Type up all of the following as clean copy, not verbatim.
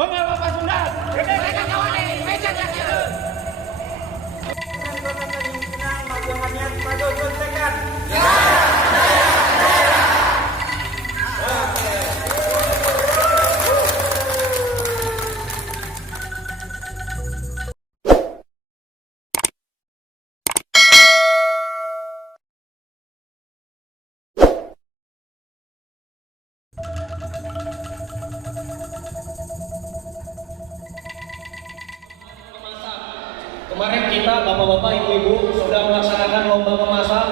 Pengawal Pasundan. Mereka kawan ini meja yang kira. Maju hanyat, maju selesaikan. Kemarin kita bapak-bapak, ibu-ibu sudah melaksanakan lomba memasak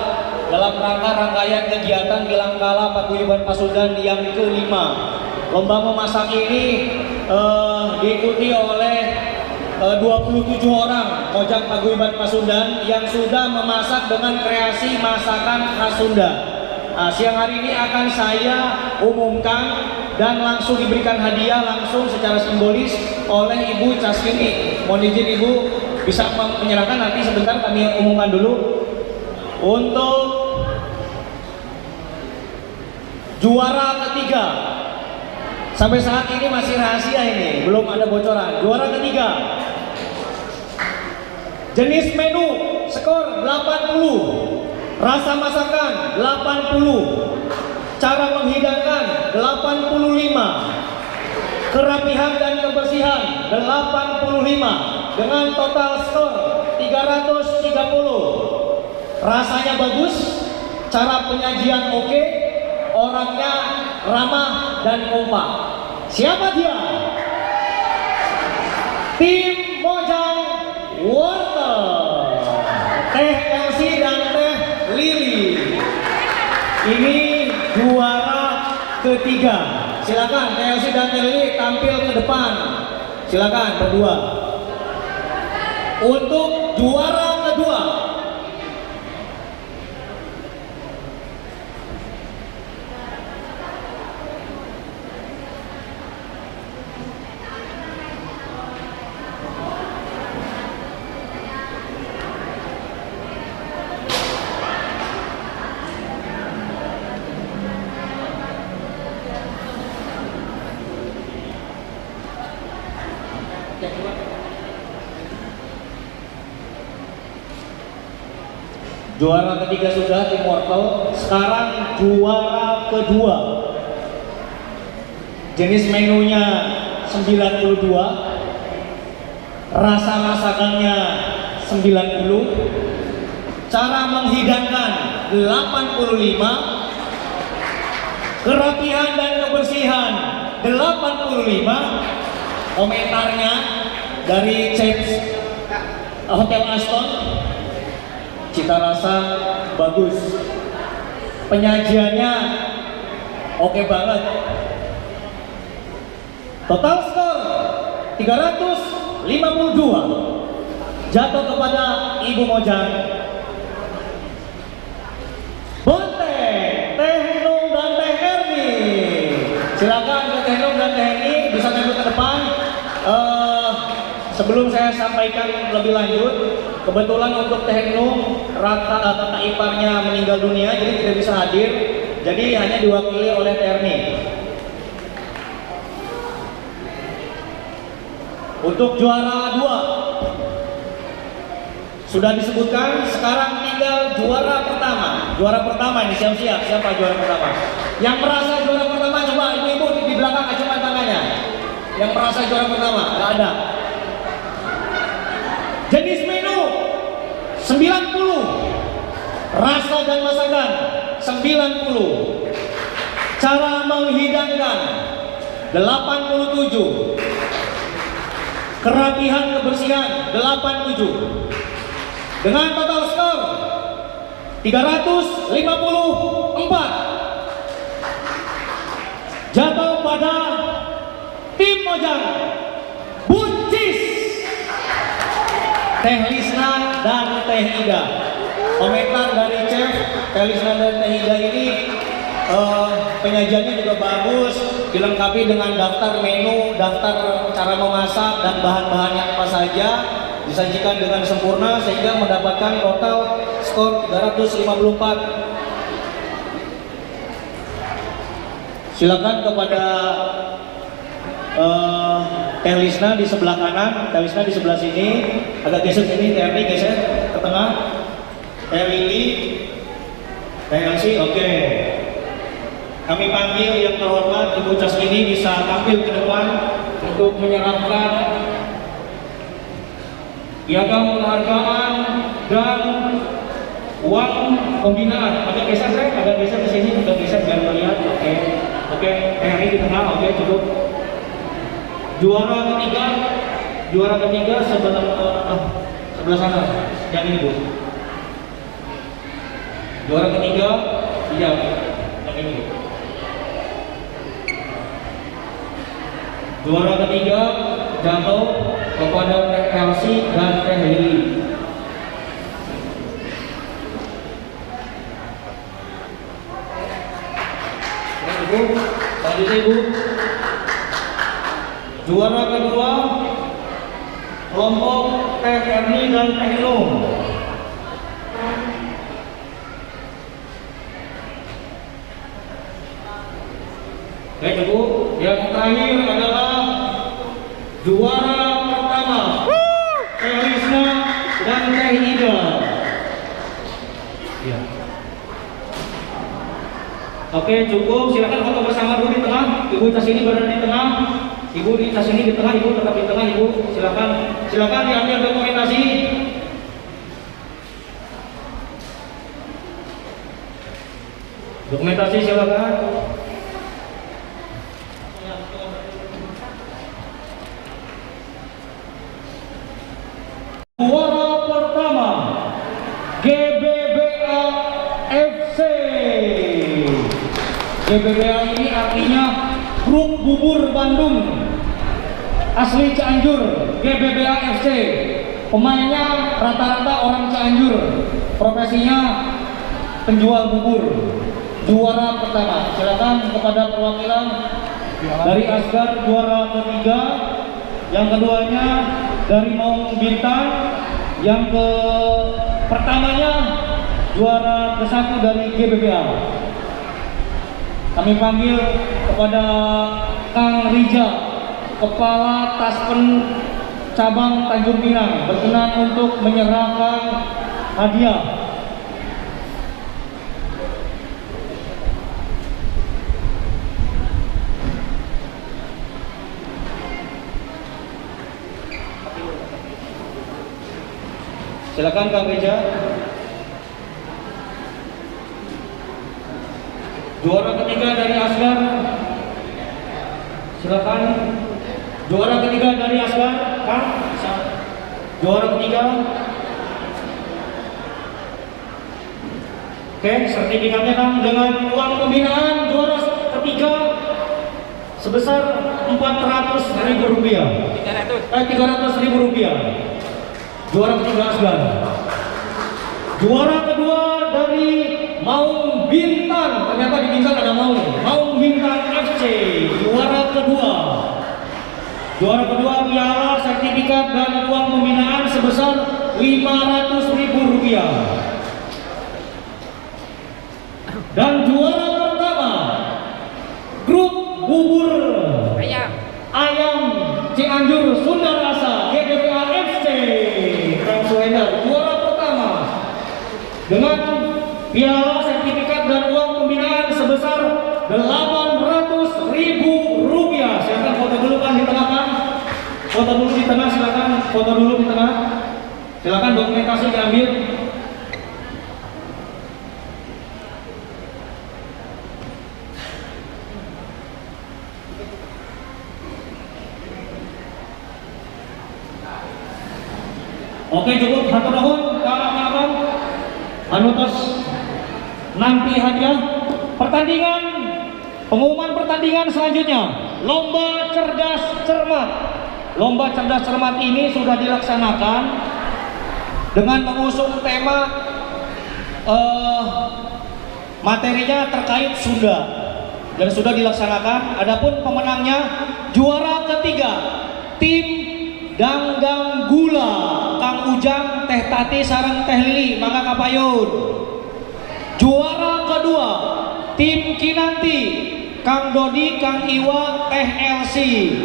dalam rangkaian kegiatan Bilangkala Paguyuban Pasundan yang ke-5. Lomba memasak ini diikuti oleh 27 orang Mojang Paguyuban Pasundan yang sudah memasak dengan kreasi masakan khas Sunda. Nah, siang hari ini akan saya umumkan dan langsung diberikan hadiah langsung secara simbolis oleh Ibu Caskini. Mohon izin Ibu bisa menyerahkan, nanti sebentar kami umumkan dulu. Untuk juara ketiga, sampai saat ini masih rahasia ini, belum ada bocoran. Juara ketiga, jenis menu skor 80, rasa masakan 80, cara menghidangkan 85, kerapihan dan kebersihan 85, dengan total skor 330. Rasanya bagus, cara penyajian oke, orangnya ramah dan kompak. Siapa dia? Tim Mojang Wortel, Teh Elsie dan Teh Lili. Ini juara ketiga. Silakan Teh Elsie dan Teh Lili tampil ke depan. Silakan berdua. Untuk juara kedua, juara ketiga sudah tim Wortel. Sekarang juara kedua, jenis menunya 92, rasa masakannya 90, cara menghidangkan 85, kerapihan dan kebersihan 85. Komentarnya dari chat Hotel Aston, cita rasa bagus, penyajiannya oke banget. Total skor 352 jatuh kepada Ibu Mojang. Bonteng, Teh Nung dan Teh Erni. Silakan Teh Nung dan Teh Erni bisa tampil ke depan. Sebelum saya sampaikan lebih lanjut, kebetulan untuk Teh Nung, kakak iparnya meninggal dunia, jadi tidak bisa hadir. Jadi hanya diwakili oleh Teh Erni. Untuk juara 2 sudah disebutkan, sekarang tinggal juara pertama. Juara pertama ini siap-siap. Siapa juara pertama? Yang merasa juara pertama, coba ibu-ibu di belakang acungkan tangannya. Yang merasa juara pertama, nggak ada. Jenis menu 90, rasa dan masakan 90, cara menghidangkan 87, kerapihan kebersihan 87, dengan total skor 354. Jatuh pada tim Mojang Buncis, Teh Lisna dan Teh Ida. Komentar dari chef Teh Lisna dan Teh Ida ini, penyajiannya juga bagus, dilengkapi dengan daftar menu, daftar cara memasak dan bahan-bahannya apa saja, disajikan dengan sempurna sehingga mendapatkan total skor 354. Silakan kepada Teh Lisna di sebelah kanan, Teh Lisna di sebelah sini, agak geser sini, Teh Erni geser ke tengah, Teh Lili, Teh Elsi, oke. Kami panggil yang terhormat Ibu Caskini bisa tampil ke depan untuk menyerahkan piagam penghargaan dan uang pembinaan. Agak geser saya, agak geser ke sini, agak geser biar melihat. Oke, oke. Teh Erni di tengah, oke cukup. Juara ketiga sebelah sana, yang ini Bu. Juara ketiga, iya, yang ini Bu. Juara ketiga jatuh kepada Teh Elsi dan Teh Lili. Ibu, selanjutnya Ibu. Juara kedua kelompok Teh Erni dan Teh Inung. Baik Ibu, yang terakhir adalah juara pertama Teh Lisna dan Teh Ida. Ya. Oke cukup, silakan foto bersama dulu di tengah. Ibu tas ini berada di tengah. Ibu di tas ini di tengah, Ibu tetap di tengah, Ibu. Silakan diambil dokumentasi. Dokumentasi silakan. Juara pertama GBBA FC. GBBA ini artinya Grup Bubur Bandung, asli Cianjur. GBBA FC, pemainnya rata-rata orang Cianjur, profesinya penjual bubur. Juara pertama, silakan kepada perwakilan dari Asgar juara ketiga, yang keduanya dari Maung Bintang, yang ke pertamanya juara ke-1 dari GBBA. Kami panggil kepada Kang Rija, Kepala Taspen Cabang Tanjung Pinang, berkenan untuk menyerahkan hadiah. Silakan Kang Rija. Juara ketiga dari Asgar. Silakan. Juara ketiga dari Asgar, Kang. Juara ketiga. Oke, sertifikatnya Kang, dengan uang pembinaan juara ketiga sebesar Rp400.000. 300.000 rupiah. Juara ketiga Asgar. Juara kedua dari Maung Bintang, ternyata di Bintang ada Maung Bintang FC. Juara kedua piala, sertifikat dan uang pembinaan sebesar Rp500.000. Dan juara pertama Grup Bubur Ayam Cianjur Sunda Rasa, GBBA FC. Kang Suhendar, juara pertama dengan piala, sertifikat dan uang pembinaan sebesar Rp800.000. Silakan foto dulu Kan di tengah Kan. Foto dulu di tengah, silakan foto dulu di tengah. Silakan dokumentasi diambil. Oke cukup, hatur nuhun Kang Anutos nanti hadiah. Pertandingan, pengumuman pertandingan selanjutnya, lomba cerdas cermat. Lomba cerdas cermat ini sudah dilaksanakan dengan mengusung tema materinya terkait Sunda dan sudah dilaksanakan. Adapun pemenangnya juara ketiga tim Ganggang Gula, Kang Ujang, Teh Tati sareng Teh Lili, mangga kapayun. Juara kedua tim Kinanti, Kang Dodi, Kang Iwa, Teh Elsi.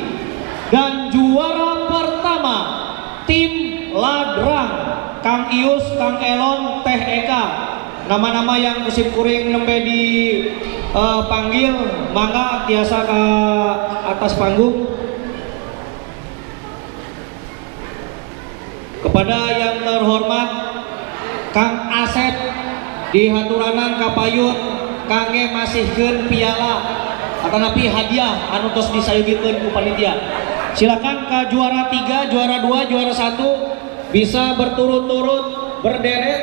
Dan juara Ius, Kang Elon, Teh Eka. Nama-nama yang musim kuring nembe di panggil, mangga tiasa ke atas panggung. Kepada yang terhormat Kang Asep di haturanan kapayun kangge masihkeun piala atanapi hadiah anu tos disayugikeun ku panitia. Silakan ke juara 3, juara 2, juara 1 bisa berturut-turut berderet.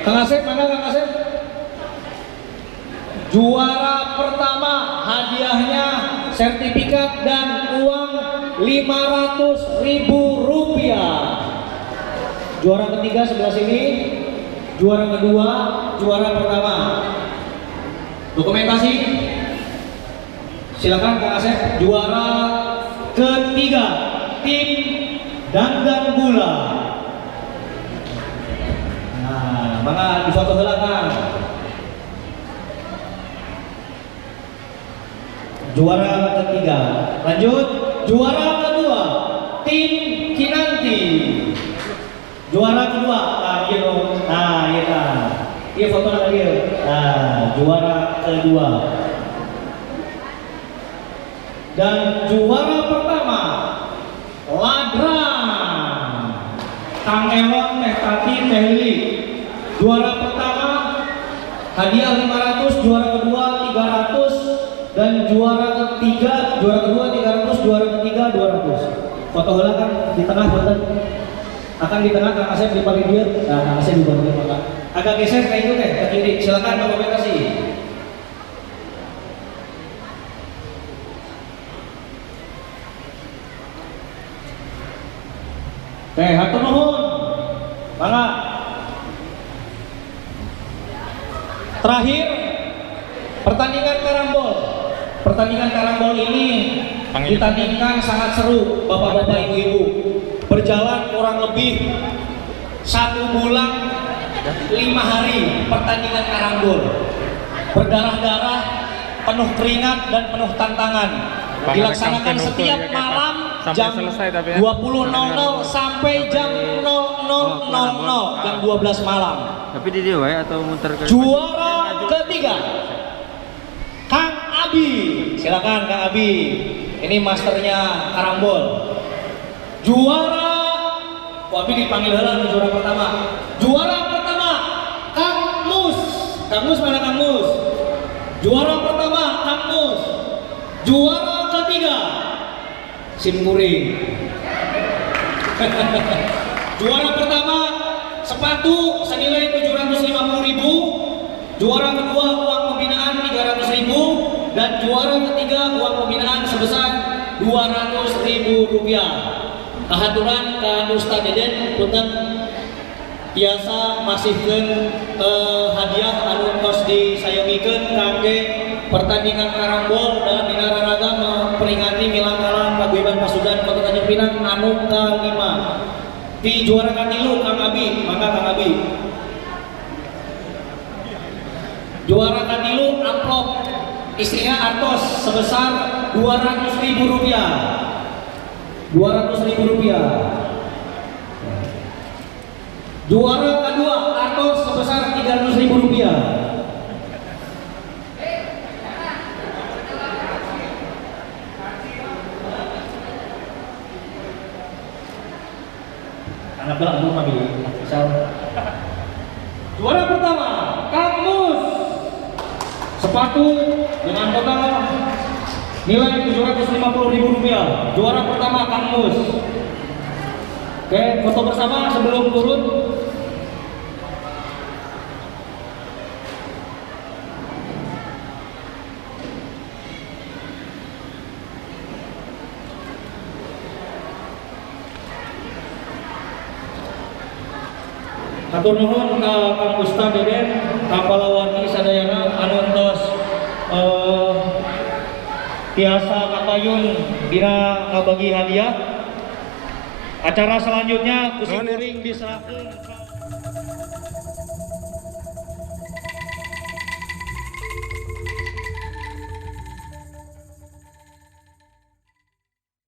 Kang Asep, mana Kang Asep? Juara pertama hadiahnya sertifikat dan uang Rp500.000. Juara ketiga sebelah sini, juara kedua, juara pertama. Dokumentasi. Silakan Kang Asep. Juara ketiga tim Dandan Gula. Nah, mangga difoto heula Kang. Juara ketiga. Lanjut, juara kedua tim Kinanti. Juara kedua, iya dong. Nah, iya kan. Iya foto lagi. Nah, juara kedua. Dan juara pertama Ladran Kang Elon, Teh Tati, Teh Lili. Juara pertama hadiah 500, juara kedua 300, dan juara ketiga, juara kedua 300, juara ketiga 200. Foto heula kan di tengah punten. Akan di tengah Kang Asep di paling dia. Nah, Kang Asep di paling dia maka. Agak geser kayak itu teh ke kiri. Silakan dokumentasi. Teh hatur nuhun. Mangga. Terakhir pertandingan karambol. Pertandingan karambol ini ditandingkan sangat seru, Bapak-bapak, Ibu-ibu. Berjalan kurang lebih 1 bulan 5 hari pertandingan karambol. Berdarah-darah, penuh keringat dan penuh tantangan. Dilaksanakan setiap malam jam 20.00 sampai jam 00.00, jam 12 malam. Tapi di dia wae atau muter ke Juara ketiga Kang Abi. Silakan Kang Abi. Ini masternya karambol. Juara Abi dipanggil heula juara pertama. Juara pertama Kang Mus. Kang Mus mana Kang Mus? Juara pertama Kang Mus. Juara ketiga Sim Kuring. Juara pertama sepatu senilai 750.000. Juara kedua uang pembinaan 300.000, dan juara ketiga uang pembinaan sebesar Rp200.000. Kahaturan ka Ustaz Deden punten biasa masihkeun hadiah anu tos disayogikeun kangge pertandingan karambol dalam Minararaga memperingati Milangkalan Paguyuban Pasudan Kota Tanjung Pinang anu ke-5. Di juara katilu Kang Abi, maka Kang Abi. Juara katilu amplop istrinya Artos sebesar Rp200.000. Rp200.000. Juara kedua Artos sebesar Rp300.000. Anak belak belum ambil. Juara pertama Kang Mus. Sepatu dengan total nilai Rp750.000. Juara pertama Kang Mus. Oke, foto bersama sebelum turun. Hatur nuhun ka Kang Ustaz Deden, Kapalawati sadayana anu entos tiasa kapayun dina ngabagi hadiah. Acara selanjutnya kusi kuring diserahkeun